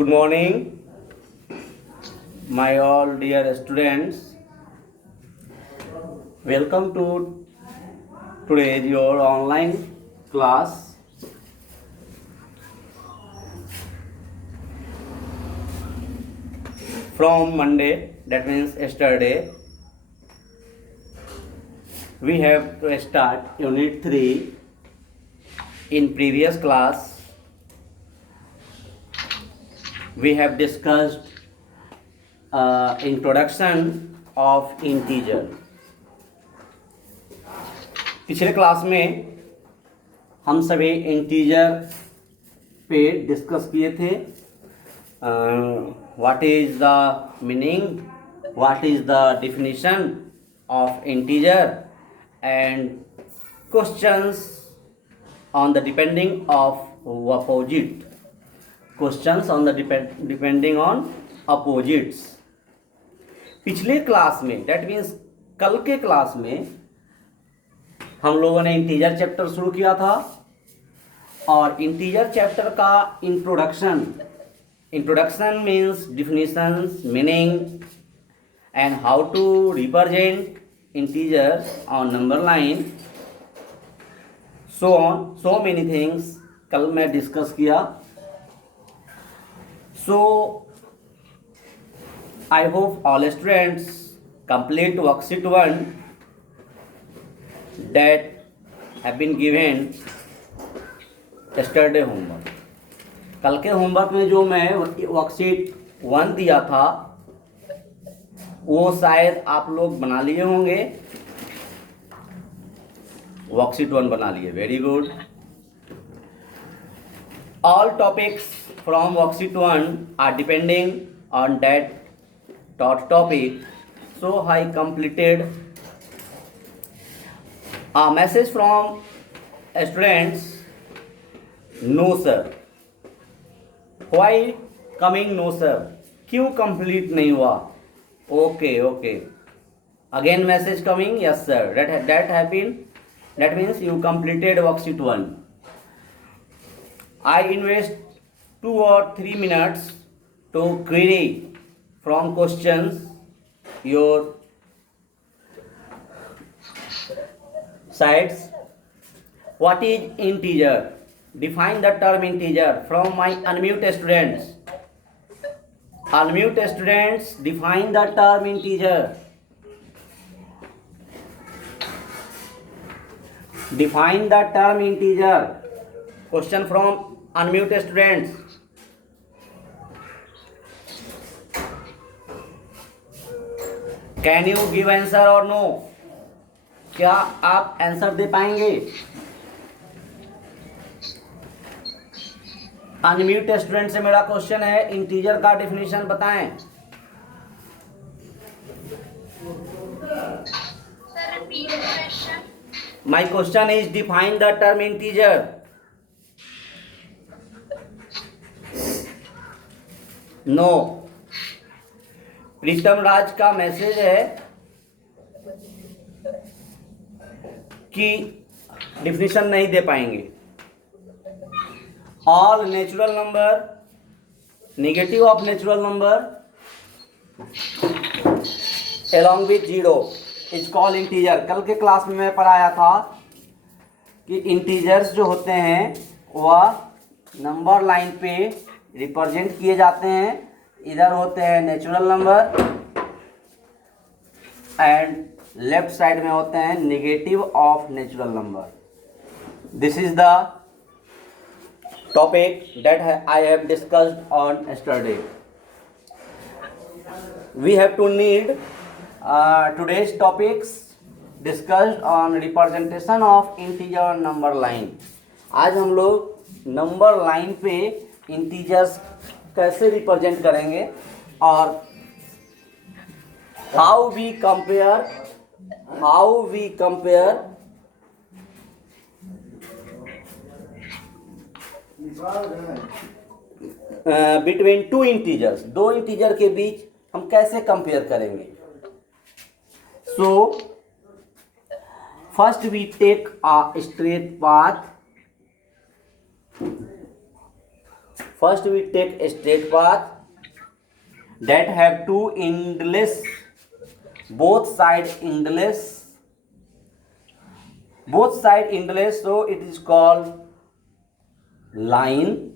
Good morning, my all dear students. Welcome to today's your online class. From Monday, that means yesterday, we have to start Unit 3. In previous class, we have discussed introduction of integer. पिछले class में हम सभी integer पे discuss किए थे. What is the meaning, what is the definition of integer and questions on the depending of opposite, questions on the depending on opposites. पिछले class में, that means कल के क्लास में हम लोगों ने इंटीजर चैप्टर शुरू किया था और इंटीजर चैप्टर का introduction means definitions, meaning and how to represent integers on number line, so on, so many things कल मैं डिस्कस किया. So I hope all students complete worksheet 1 that have been given yesterday homework. कल के homework में जो मैं worksheet 1 दिया था वो शायद आप लोग बना लिए होंगे. वर्कशीट 1 बना लिए, very good. All topics from worksheet 1 are depending on that topic. So I completed a message from students. No sir, why coming no sir, क्यों कंप्लीट नहीं हुआ? Okay again message coming, yes sir, that happened. That means you completed worksheet 1. I invest 2 or 3 minutes to query from questions your sides. What is integer? Define the term integer from my unmute students. Unmute students, define the term integer. Define the term integer. Question from unmute students. Can you give answer or no? क्या आप answer दे पाएंगे? Unmute student से मेरा question है, integer का definition बताएं. My question is define the term integer. No. प्रीतम राज का message है कि डिफिनीशन नहीं दे पाएंगे. All natural number, negative of natural number along with 0 is called integer. कल के क्लास में मैं पढ़ाया था कि इंटीजर्स जो होते हैं वह नंबर लाइन पे रिप्रेजेंट किए जाते हैं. इधर होते हैं natural number and left side में होते हैं negative of natural number. This is the topic that I have discussed on yesterday. We have to need today's topics discussed on representation of integer number line. आज हम लोग number line पे integers कैसे represent करेंगे और how we compare between two integers. दो integer के बीच हम कैसे कंपेयर करेंगे. So first we take a straight path First we take a straight path that have two endless, both side endless, so it is called line.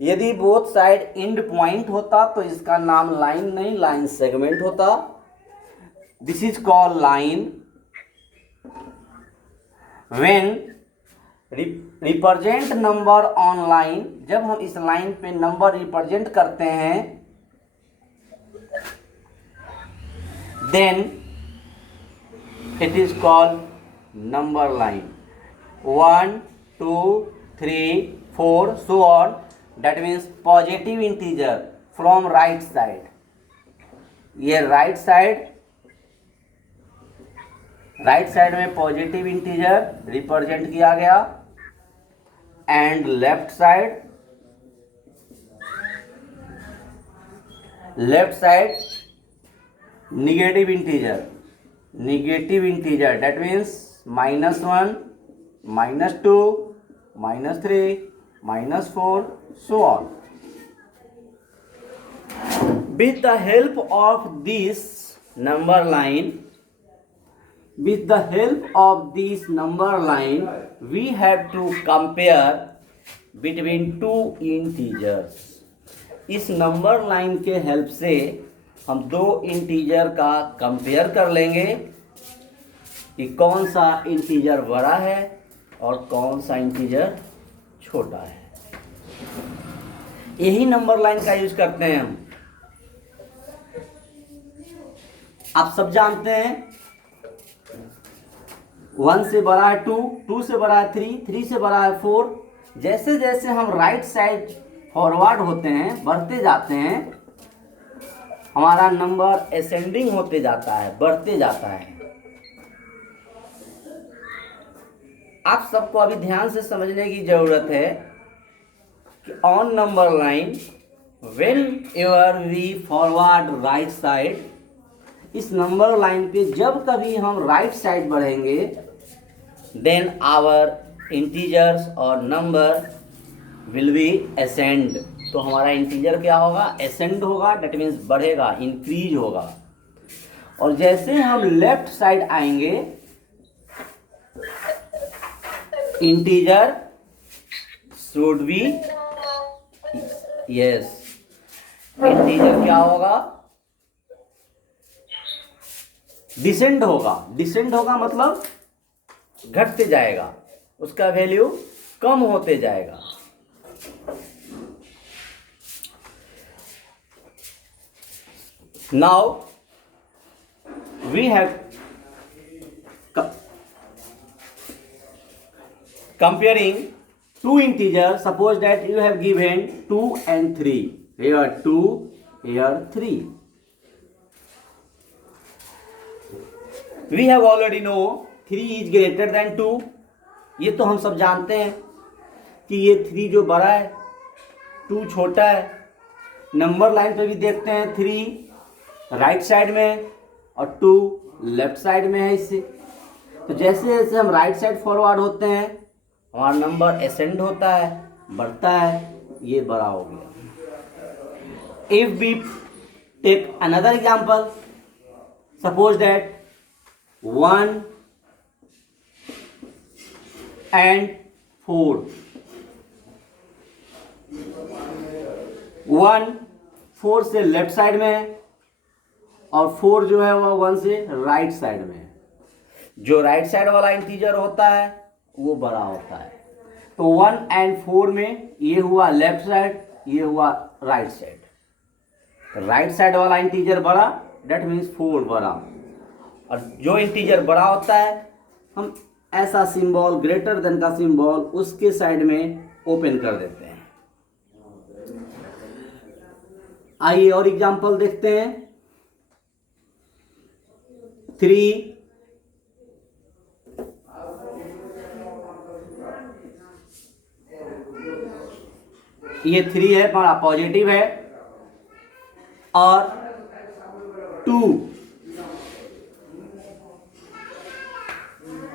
यदि both side end point होता तो इसका नाम लाइन नहीं, line segment होता. This is called line. When represent number on line, जब हम इस लाइन पे नंबर रिप्रेजेंट करते हैं, then it is called number line. 1 2 3 4 so on. That means positive integer from right side. ये राइट साइड में positive integer represent किया गया, and left side negative integer. That means -1 -2 -3 -4 so on. With the help of this number line, we have to compare between two integers. इस number line के help से हम दो integer का compare कर लेंगे कि कौन सा इंटीजर बड़ा है और कौन सा इंटीजर छोटा है. यही नंबर लाइन का यूज करते हैं हम. आप सब जानते हैं 1 से बड़ा है 2, 2 से बड़ा है 3, 3 से बड़ा है 4. जैसे जैसे हम राइट साइड फॉरवर्ड होते हैं, बढ़ते जाते हैं, हमारा नंबर असेंडिंग होते जाता है, बढ़ते जाता है. आप सबको अभी ध्यान से समझने की जरूरत है कि on number line whenever we forward right side, इस नंबर लाइन पे जब कभी हम राइट साइड बढ़ेंगे, देन आवर इंटीजर्स और नंबर विल बी असेंड. तो हमारा इंटीजर क्या होगा? असेंड होगा. डेट मीन्स बढ़ेगा, इंक्रीज होगा. और जैसे हम लेफ्ट साइड आएंगे, इंटीजर शुड बी इंटीजर क्या होगा? डिसेंड होगा मतलब घटते जाएगा, उसका वैल्यू कम होते जाएगा. Now we have comparing two integers. Suppose that you have given 2 and 3. Here 2, here 3. We have already know 3 is greater than 2. ये तो हम सब जानते हैं कि ये 3 जो बड़ा है, 2 छोटा है. नंबर लाइन पे भी देखते हैं 3 राइट साइड में और 2 लेफ्ट साइड में है इससे. तो जैसे जैसे हम राइट साइड फॉरवर्ड होते हैं, हमारा नंबर असेंड होता है, बढ़ता है, ये बड़ा हो गया. If we take another example, suppose that 1 and 4. 1 4 से लेफ्ट साइड में है और 4 जो है वह 1 से राइट साइड में है. जो राइट साइड वाला इंटीजर होता है वो बड़ा होता है. तो 1 and 4 में ये हुआ लेफ्ट साइड, ये हुआ राइट साइड. राइट साइड वाला इंटीजर बड़ा, डेट मीन्स 4 बड़ा. और जो इंटीजर बड़ा होता है, हम ऐसा सिंबल ग्रेटर देन का सिंबल उसके साइड में ओपन कर देते हैं. आइए और एग्जांपल देखते हैं. 3 ये 3 है, बड़ा पॉजिटिव है, और 2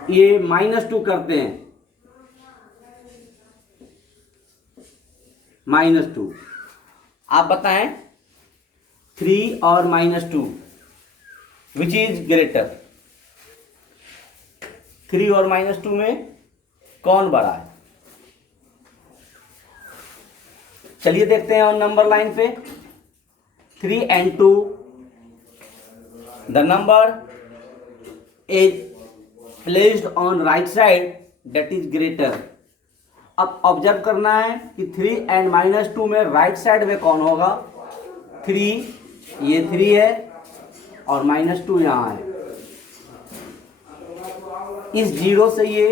ये -2 करते हैं. -2। आप बताएं 3 और -2 विच इज ग्रेटर? 3 और -2 में कौन बड़ा है? चलिए देखते हैं ऑन नंबर लाइन पे। 3 and 2, the number is placed on right side, that is greater. अब ऑब्जर्व करना है कि 3 and -2 में राइट साइड में कौन होगा? 3, ये 3 है और -2 यहाँ है। इस 0 से ये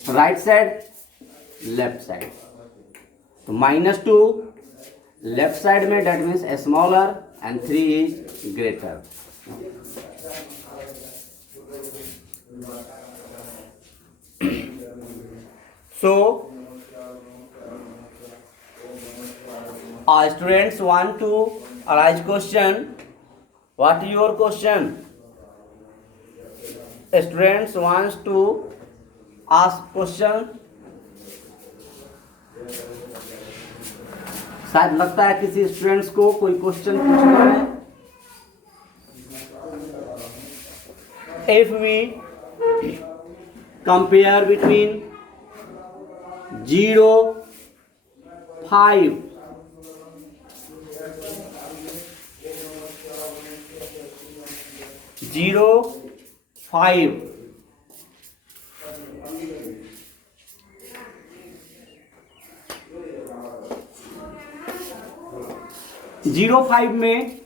राइट साइड, लेफ्ट साइड, तो -2 लेफ्ट साइड में, that means smaller, and 3 is greater. So our students want to arise question. What is your question? Students wants to ask question. शायद लगता है किसी स्टूडेंट्स को कोई क्वेश्चन पूछना है। If we compare between 0, 5, 0, 5, 0, 5 में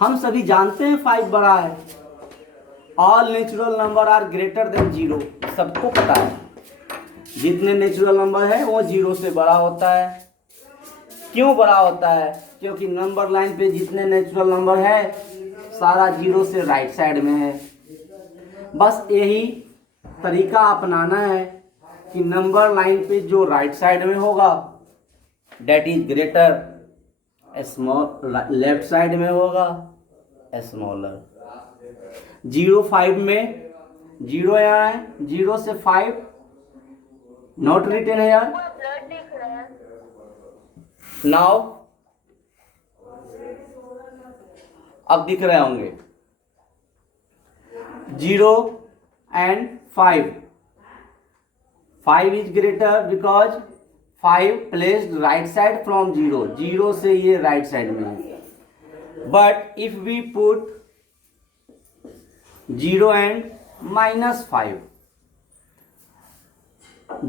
हम सभी जानते हैं 5 बड़ा है। All natural number are greater than 0, सबको पता है। जितने नेचुरल नंबर है वो 0 से बड़ा होता है। क्यों बड़ा होता है? क्योंकि नंबर लाइन पे जितने नेचुरल नंबर है सारा 0 से राइट साइड में है। बस यही तरीका अपनाना है कि नंबर लाइन पे जो राइट साइड में होगा that is greater, small left side में होगा स्मॉलर। 0, 5 में 0 यहाँ है, 0 से 5 नॉट रिटन है यार। नाउ अब दिख रहे होंगे 0 and 5। 5 is greater because 5 placed right side from 0, 0 से ये राइट साइड में है। But if we put 0 and -5,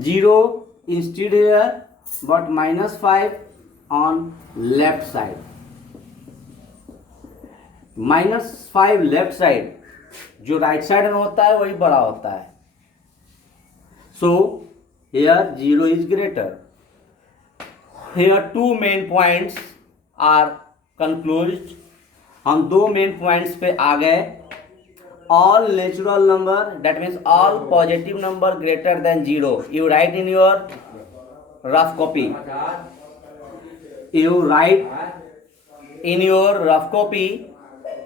0 instead here but -5 on left side, -5 left side, जो राइट साइड में होता है वही बड़ा होता है। So here 0 is greater. Here 2 main points are concluded. हम 2 मेन पॉइंट्स पे आ गए। All natural number, that means all positive number greater than 0. You write in your rough copy. You write in your rough copy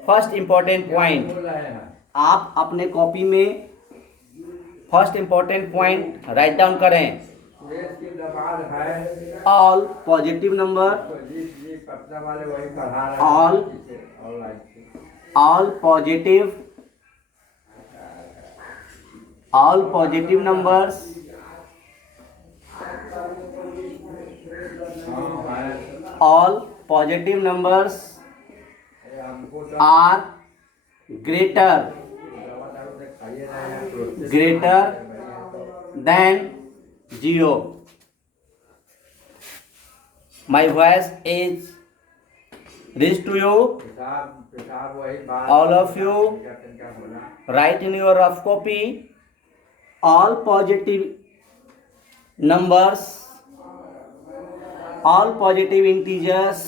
first important point. आप अपने copy में first important point write down करें। All positive number, all positive numbers are greater than 0. My voice is reached to you. All of you write in your rough copy, all positive numbers, all positive integers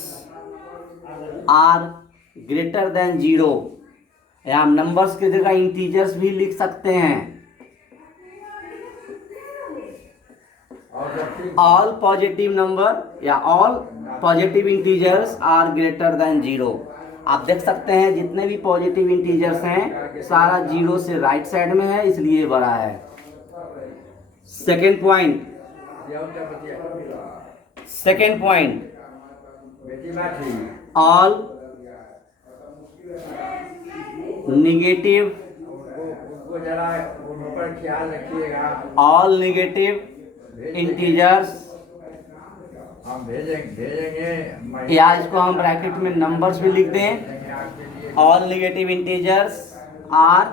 are greater than 0. या हम numbers की जगह integers भी लिख सकते हैं। All positive number या all positive integers are greater than 0। आप देख सकते हैं जितने भी पॉजिटिव इंटीजर्स हैं सारा 0 से राइट साइड में है, इसलिए बड़ा है। Second point, Second point, all negative integers, या इसको हम ब्रैकेट में नंबर्स भी लिख दें। ऑल नेगेटिव इंटीजर्स आर,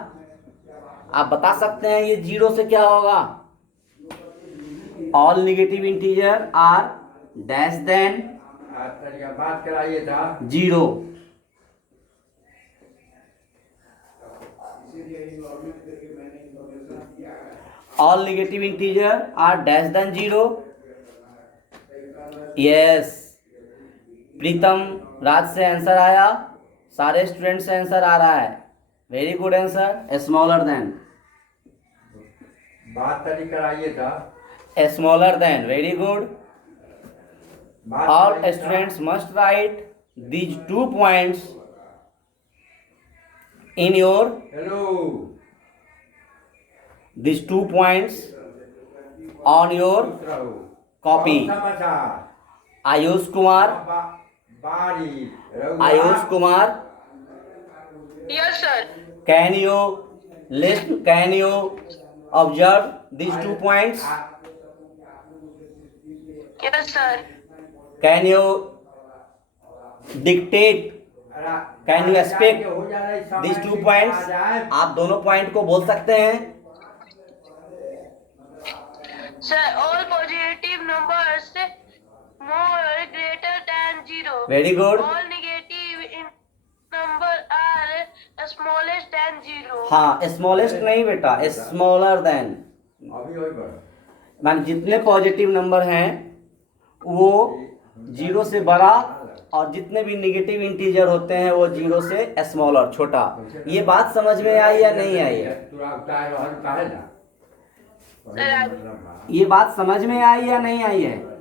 आप बता सकते हैं ये जीरो से क्या होगा। All negative integer are dash then बात कराइए था zero. All negative integer are dash then zero. Yes, Pritam Raj से आंसर आया, सारे स्टूडेंट से आंसर आ रहा है। Very good answer, smaller than. बात तरी कराइए था, smaller than. Very good. All students must write these 2 points in your these 2 points on your copy. Ayush Kumar, Ayush Kumar, Yes, sir. can you listen, can you observe these 2 points? Yes, sir. Can you dictate, can you speak these 2 points? आप दोनों point को बोल सकते हैं। Sir, all positive numbers more greater than 0. Very good. All negative number are smallest than 0. हाँ, smallest नहीं बेटा, smaller than. मान जितने पॉजिटिव नंबर हैं वो जीरो से बड़ा, और जितने भी नेगेटिव इंटीजर होते हैं वो जीरो से स्मॉलर, छोटा। ये बात समझ में आई या नहीं आई है? ये बात समझ में आई या नहीं आई है?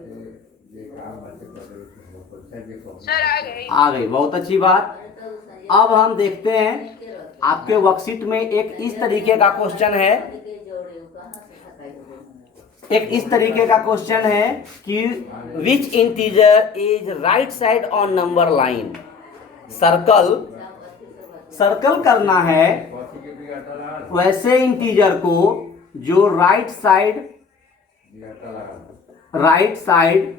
Sir, आ गई, बहुत अच्छी बात। अब हम देखते हैं आपके वर्कशीट में एक इस तरीके का क्वेश्चन है, एक इस तरीके का क्वेश्चन है कि which integer is right side on number line. Circle करना है वैसे इंटीजर को जो right side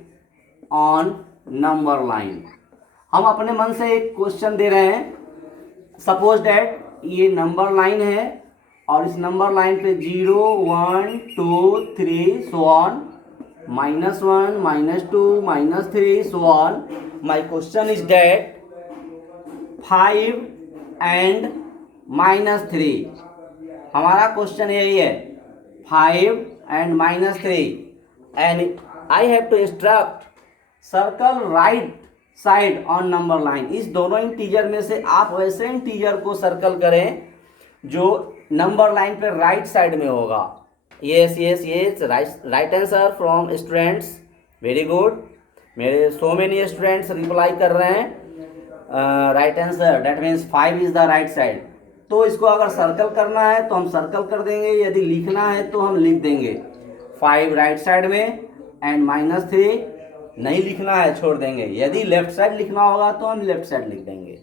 on number line. हम अपने मन से एक क्वेश्चन दे रहे हैं। सपोज डैट ये नंबर लाइन है और इस नंबर लाइन पे 0 1 2 3 so on, -1 -2 -3 so on. My question is that 5 and -3। हमारा क्वेश्चन यही है, 5 and -3, and I have to instruct circle right side on number line. इस दोनों इंटीजर में से आप वैसे इंटीजर को सर्कल करें जो नंबर लाइन पे राइट साइड में होगा। Yes yes yes, right answer from students. Very good, मेरे सो मेनी स्टूडेंट्स रिप्लाई कर रहे हैं right answer, that means 5 is the right side. तो इसको अगर सर्कल करना है तो हम सर्कल कर देंगे, यदि लिखना है तो हम लिख देंगे 5 राइट साइड में एंड -3 नहीं लिखना है, छोड़ देंगे। यदि लेफ्ट साइड लिखना होगा तो हम लेफ्ट साइड लिख देंगे।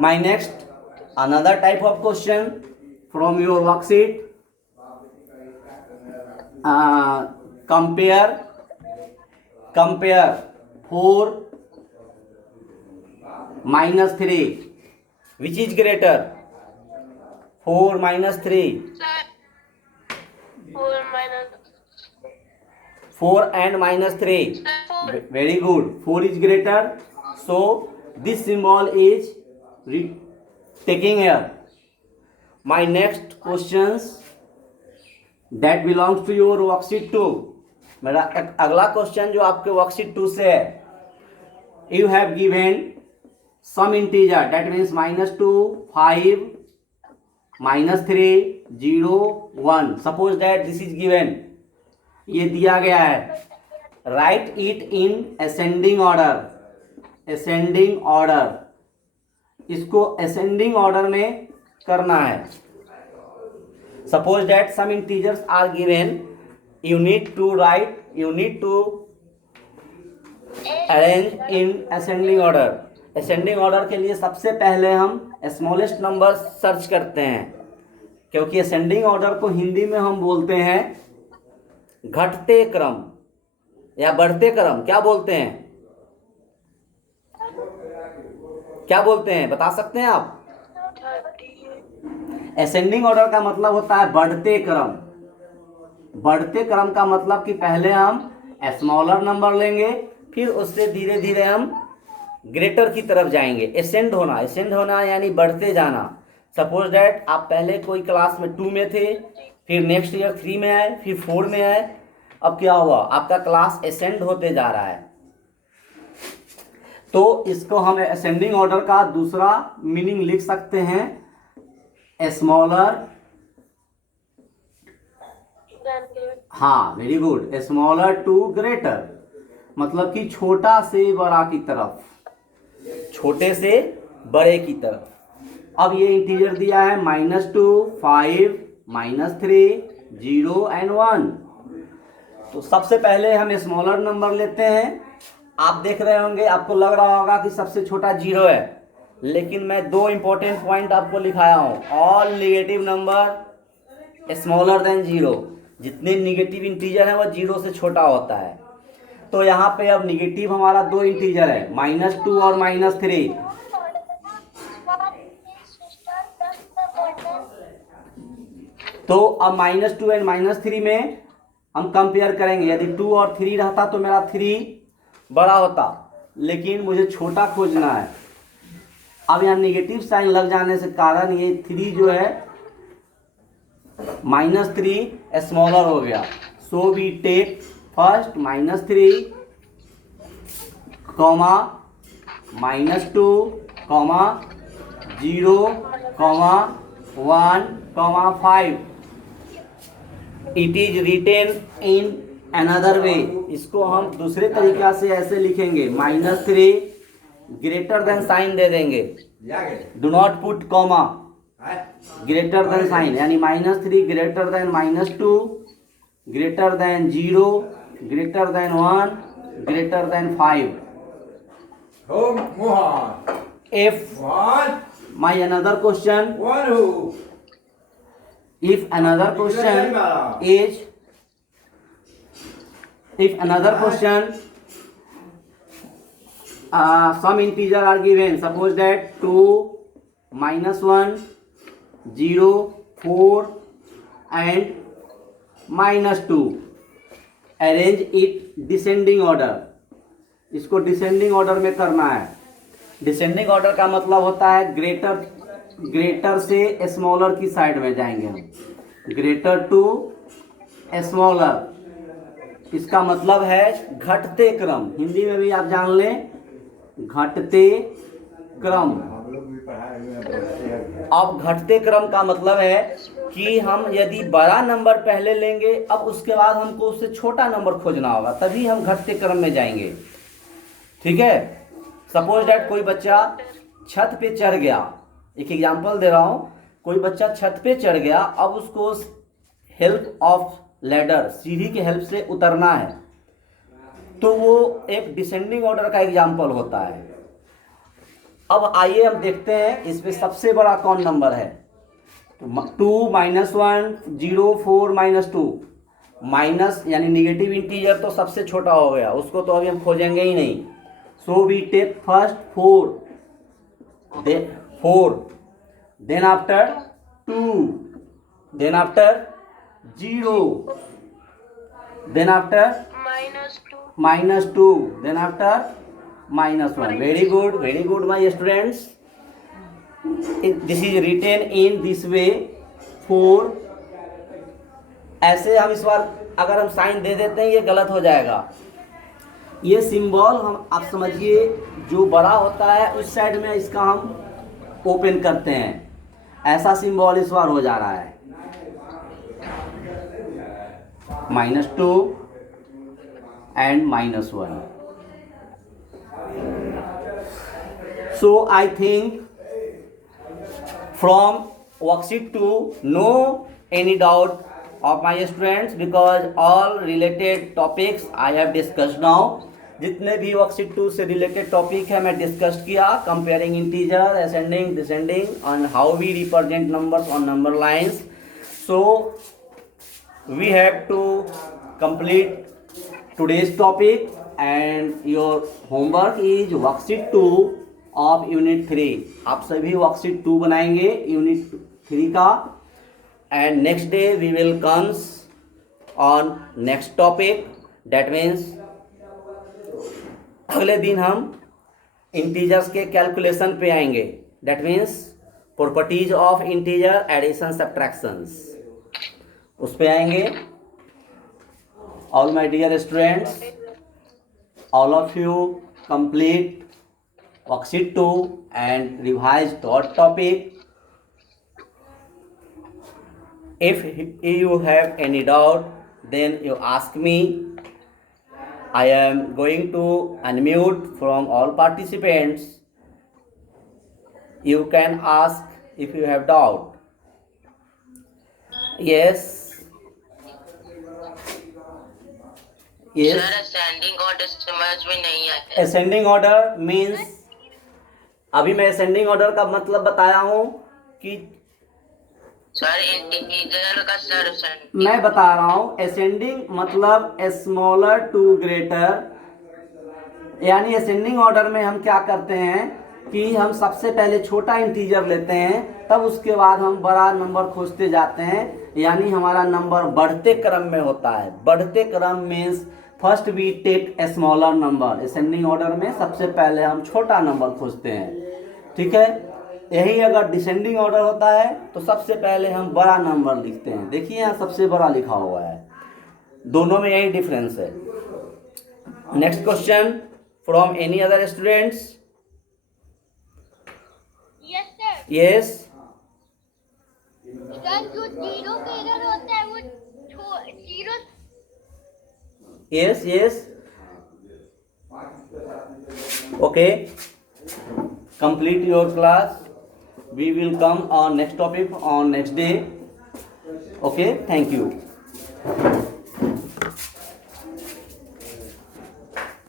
My next another type of question from your worksheet. Compare 4 -3, which is greater? 4 -3, sir. 4 minus 4 and -3. sir, 4. Very good, 4 is greater, so this symbol is taking here. My next questions that belongs to your worksheet 2। मेरा अगला question जो आपके worksheet 2 से है, you have given some integer, that means -2 5 -3 0 1। suppose that this is given, ये दिया गया है, write it in ascending order. इसको असेंडिंग ऑर्डर में करना है। Suppose that some integers are given, you need to arrange in ascending order. ascending order के लिए सबसे पहले हम स्मॉलेस्ट नंबर सर्च करते हैं, क्योंकि ascending order को हिंदी में हम बोलते हैं घटते क्रम या बढ़ते क्रम। क्या बोलते हैं, क्या बोलते हैं, बता सकते हैं आप? असेंडिंग ऑर्डर का मतलब होता है बढ़ते क्रम। बढ़ते क्रम का मतलब कि पहले हम स्मॉलर नंबर लेंगे, फिर उससे धीरे धीरे हम ग्रेटर की तरफ जाएंगे। असेंड होना यानी बढ़ते जाना। सपोज दैट आप पहले कोई क्लास में 2 में थे, फिर नेक्स्ट ईयर 3 में आए, फिर 4 में आए। अब क्या हुआ, आपका क्लास असेंड होते जा रहा है। तो इसको हम असेंडिंग ऑर्डर का दूसरा मीनिंग लिख सकते हैं, स्मॉलर, हाँ very good, smaller to greater, मतलब कि छोटा से बड़ा की तरफ, छोटे से बड़े की तरफ। अब ये इंटीजर दिया है -2, 5, -3, 0 एंड 1। तो सबसे पहले हम स्मॉलर नंबर लेते हैं। आप देख रहे होंगे, आपको लग रहा होगा कि सबसे छोटा 0 है, लेकिन मैं 2 इंपॉर्टेंट पॉइंट आपको लिखाया हूं। All negative number smaller than 0, जितने नेगेटिव इंटीजर है वो 0 से छोटा होता है। तो यहाँ पे अब नेगेटिव हमारा 2 इंटीजर है, -2 और -3। तो अब -2 एंड -3 में हम कंपेयर करेंगे। यदि 2 और 3 रहता तो मेरा 3 बड़ा होता, लेकिन मुझे छोटा खोजना है। अब यहाँ नेगेटिव साइन लग जाने से कारण ये 3 जो है -3 स्मॉलर हो गया। So we take first -3, comma -2, comma 0, comma 1, comma 5। It is written in another way. इसको हम दूसरे तरीका से ऐसे लिखेंगे, -3 ग्रेटर देन साइन दे देंगे, do not put comma, greater than sign, यानी -3 greater than -2, greater than 0, greater than 1, greater than 5। If my another question, if another question is, if another question some integer are given, suppose that 2, -1, 0, 4 and -2, arrange it descending order। इसको descending order में करना है। Descending order का मतलब होता है greater से smaller की साइड में जाएंगे हम, ग्रेटर टू स्मॉलर। इसका मतलब है घटते क्रम। हिंदी में भी आप जान लें, घटते क्रम। अब घटते क्रम का मतलब है कि हम यदि बड़ा नंबर पहले लेंगे, अब उसके बाद हमको उससे छोटा नंबर खोजना होगा, तभी हम घटते क्रम में जाएंगे। ठीक है। सपोज डैट कोई बच्चा छत पे चढ़ गया, एक एग्जांपल दे रहा हूं, कोई बच्चा छत पे चढ़ गया, अब उसको हेल्प ऑफ लैडर, सीढ़ी के हेल्प से उतरना है, तो वो एक डिसेंडिंग ऑर्डर का एग्जांपल होता है। अब आइए हम देखते हैं इसमें सबसे बड़ा कौन नंबर है। तो 2, -1, 0, 4, -2, माइनस यानी नेगेटिव इंटीजर तो सबसे छोटा हो गया, उसको तो अभी हम खोजेंगे ही नहीं। So we take first 4, then after 2, then after 0, then after -2, then after -1। very good my students, this is written in this way 4। ऐसे हम इस बार अगर हम साइन दे देते हैं ये गलत हो जाएगा। ये सिंबल हम आप समझिए जो बड़ा होता है उस साइड में इसका हम ओपन करते हैं, ऐसा सिंबल इस बार हो जा रहा है। -2 and -1। So I think from worksheet 2 no any doubt of my students because all related topics I have discussed now. जितने भी वर्कशीट 2 से रिलेटेड टॉपिक है मैं डिस्कस किया, comparing integer, ascending, descending, on how we represent numbers on number lines. So we have to complete today's topic and your homework is worksheet 2 of unit 3. आप सभी worksheet 2 बनाएंगे unit 3 का, and next day we will comes on next topic. That means अगले दिन हम integers के calculation पे आएंगे. That means properties of integer, addition, subtractions, उस पे आएंगे. All my dear students, all of you complete worksheet 2 and revise that topic. If you have any doubt, then you ask me. I am going to unmute from all participants. You can ask if you have doubt. Yes. Yes. Sir ascending order समझ में नहीं आया. Ascending order means, अभी मैं ascending order का मतलब बताया हूँ कि सर इंटीजर का सर मैं बता रहा हूँ. असेंडिंग मतलब स्मॉलर टू ग्रेटर, यानी असेंडिंग ऑर्डर में हम क्या करते हैं कि हम सबसे पहले छोटा इंटीजर लेते हैं, तब उसके बाद हम बड़ा नंबर खोजते जाते हैं, यानी हमारा नंबर बढ़ते क्रम में होता है. बढ़ते क्रम means first we take a smaller number. Ascending order में सबसे पहले हम छोटा नंबर खोजते हैं, ठीक है. यही अगर डिसेंडिंग ऑर्डर होता है तो सबसे पहले हम बड़ा नंबर लिखते हैं. देखिए यहाँ सबसे बड़ा लिखा हुआ है, दोनों में यही डिफरेंस है. Next question from any other students. Yes, sir. Yes. Sir जो जीरो फिगर होता है वो zero. Yes, yes. Okay. Complete your class. We will come on next topic on next day. Okay. Thank you.